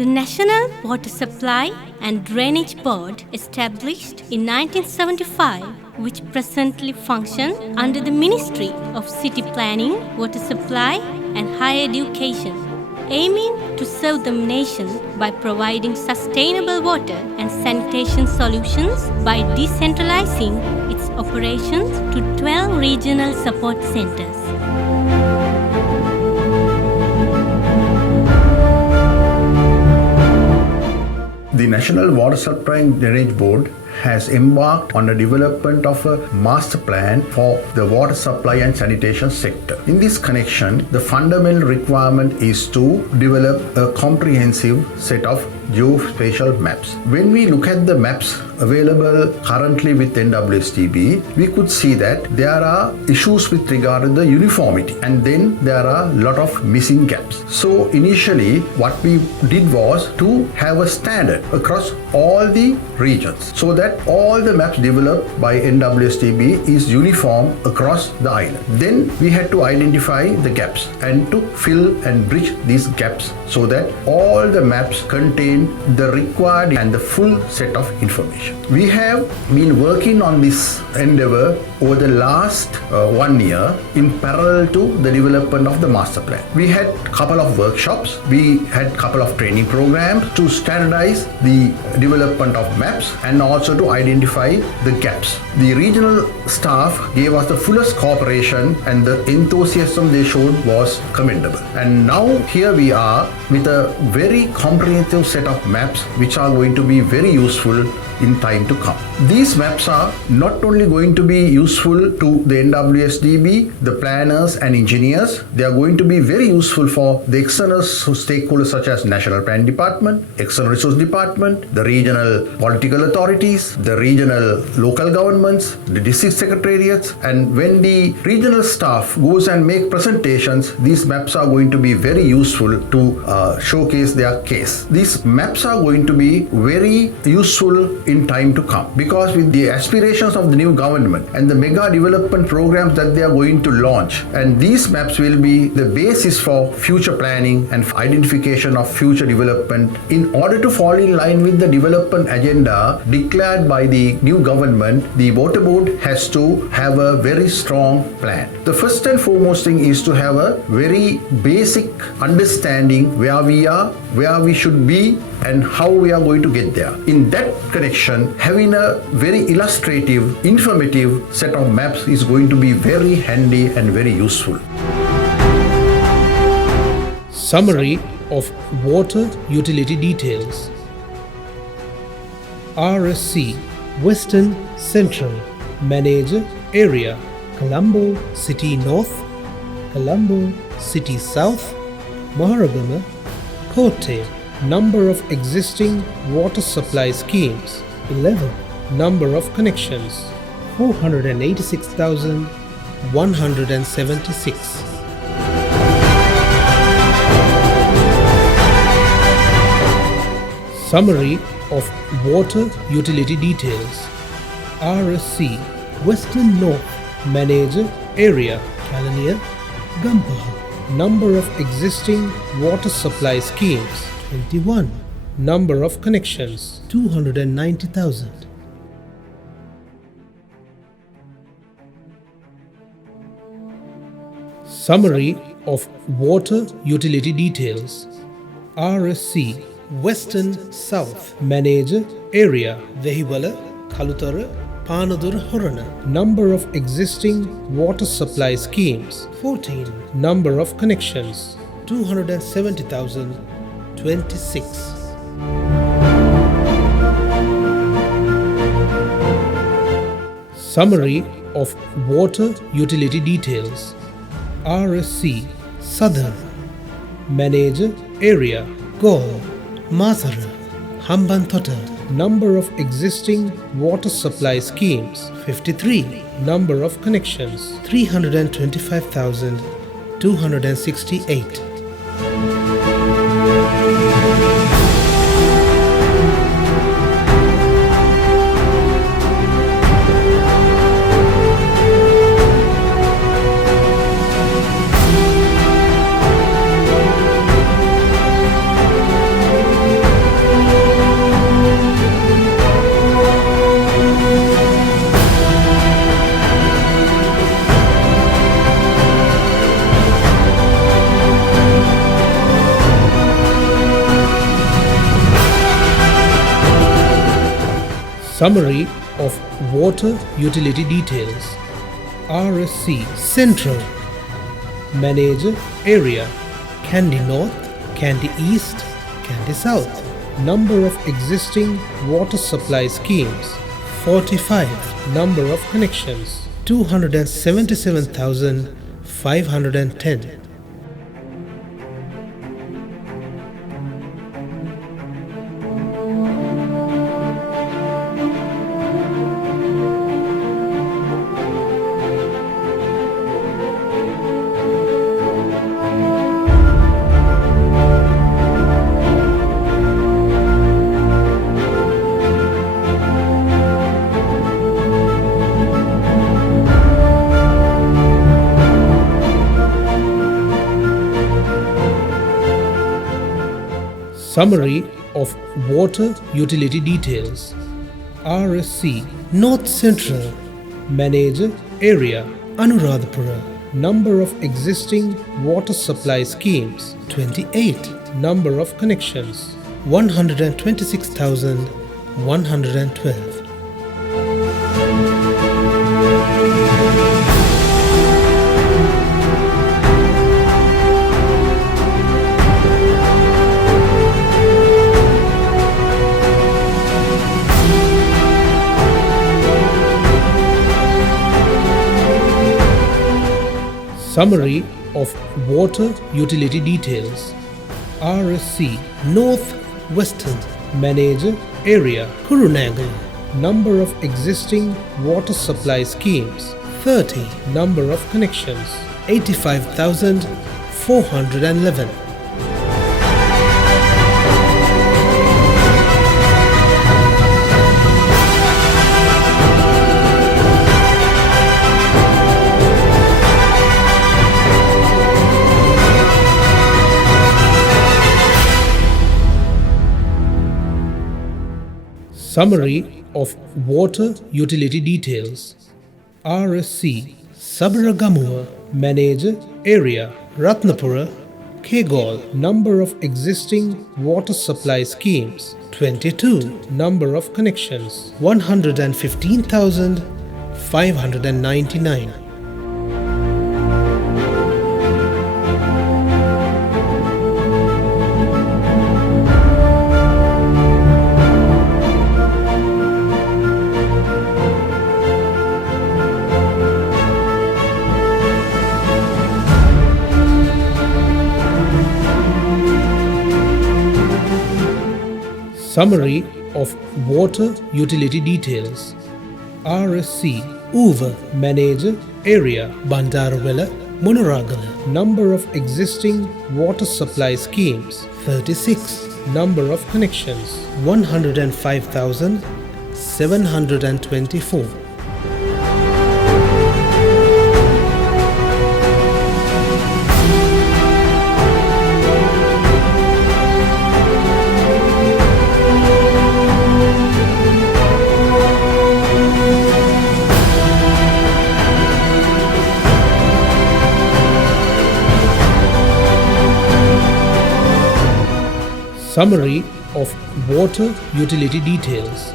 The National Water Supply and Drainage Board, established in 1975, which presently functions under the Ministry of City Planning, Water Supply and Higher Education, aiming to serve the nation by providing sustainable water and sanitation solutions by decentralizing its operations to 12 regional support centers. The National Water Supply and Drainage Board has embarked on the development of a master plan for the water supply and sanitation sector. In this connection, the fundamental requirement is to develop a comprehensive set of geospatial maps. When we look at the maps available currently with NWSDB, we could see that there are issues with regard to the uniformity, and then there are a lot of missing gaps. So initially what we did was to have a standard across all the regions so that all the maps developed by NWSDB is uniform across the island. Then we had to identify the gaps and to fill and bridge these gaps so that all the maps contain the required and the full set of information. We have been working on this endeavor over the last 1 year in parallel to the development of the master plan. We had a couple of workshops, we had a couple of training programs to standardize the development of maps and also to identify the gaps. The regional staff gave us the fullest cooperation and the enthusiasm they showed was commendable. And now here we are with a very comprehensive set of maps which are going to be very useful in time to come. These maps are not only going to be useful to the NWSDB, the planners and engineers, they are going to be very useful for the external stakeholders such as National Planning Department, External Resource Department, the regional political authorities, the regional local governments, the district secretariats, and when the regional staff goes and make presentations, these maps are going to be very useful to showcase their case. These maps are going to be very useful in time to come, because with the aspirations of the new government and the mega development programs that they are going to launch, and these maps will be the basis for future planning and identification of future development. In order to fall in line with the development agenda declared by the new government, the water board has to have a very strong plan. The first and foremost thing is to have a very basic understanding where we are, where we should be, and how we are going to get there. In that connection, having a very illustrative, informative set of maps is going to be very handy and very useful. Summary of water utility details. RSC Western Central Manager Area Colombo City North, Colombo City South, Maharagama, Kotte. Number of existing water supply schemes 11. Number of connections 486,176. Summary of water utility details. RSC Western North Manager Area Kalaniya, Gampaha. Number of existing water supply schemes 21. Number of connections 290,000. Summary of water utility details. RSC Western South Manager Area Vehiwala, Kalutara, Panadura Horana. Number of existing water supply schemes 14. Number of connections 270,026. Summary of water utility details. RSC Southern Manager Area Galle, Mathura, Hambantota. Number of existing water supply schemes 53. Number of connections 325,268. Summary of water utility details. RSC Central. Manager area Kandy North, Kandy East, Kandy South. Number of existing water supply schemes 45. Number of connections 277,510. Summary of water utility details. RSC North Central. Manager area Anuradhapura. Number of existing water supply schemes 28. Number of connections 126,112. Summary of water utility details. RSC North Western. Manager area Kurunegala. Number of existing water supply schemes 30. Number of connections 85,411. Summary of water utility details. RSC Sabaragamua. Manager area Ratnapura, Kegol. Number of existing water supply schemes 22. Number of connections 115,599. Summary of water utility details. RSC Uva. Manager area Bandaravela, Munaragala. Number of existing water supply schemes 36. Number of connections 105,724. Summary of water utility details.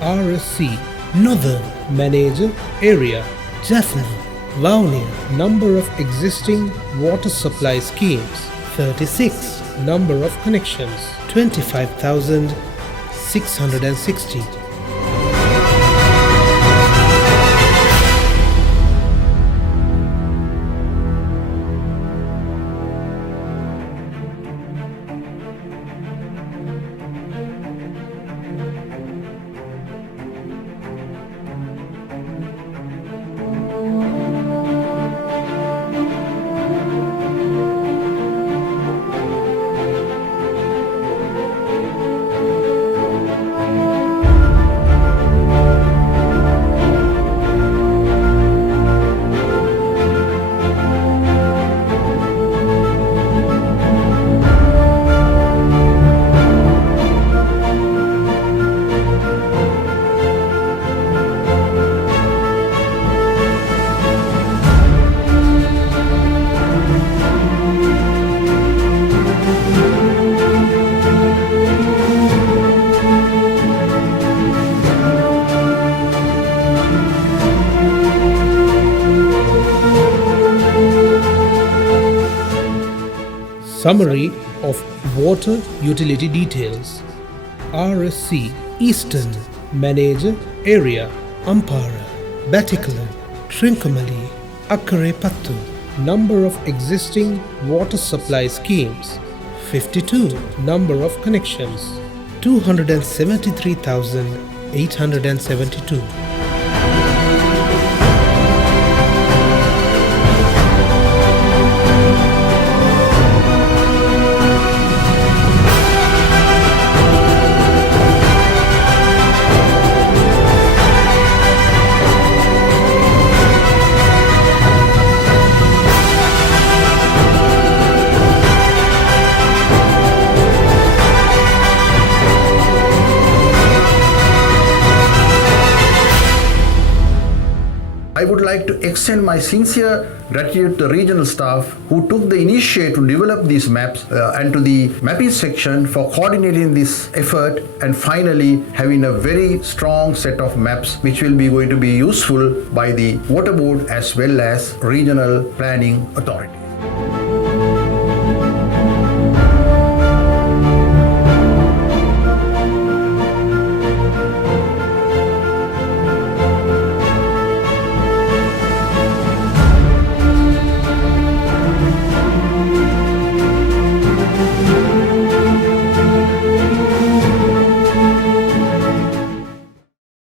RSC Northern. Manager area Jaffna, Vaunia. Number of existing water supply schemes 36. Number of connections 25,660. Summary of water utility details. RSC Eastern Manager Area Ampara, Batikalan, Trincomalee, Akkarepattu. Number of existing water supply schemes 52. Number of connections 273,872. I would like to extend my sincere gratitude to the regional staff who took the initiative to develop these maps and to the mapping section for coordinating this effort and finally having a very strong set of maps which will be going to be useful by the water board as well as regional planning authority.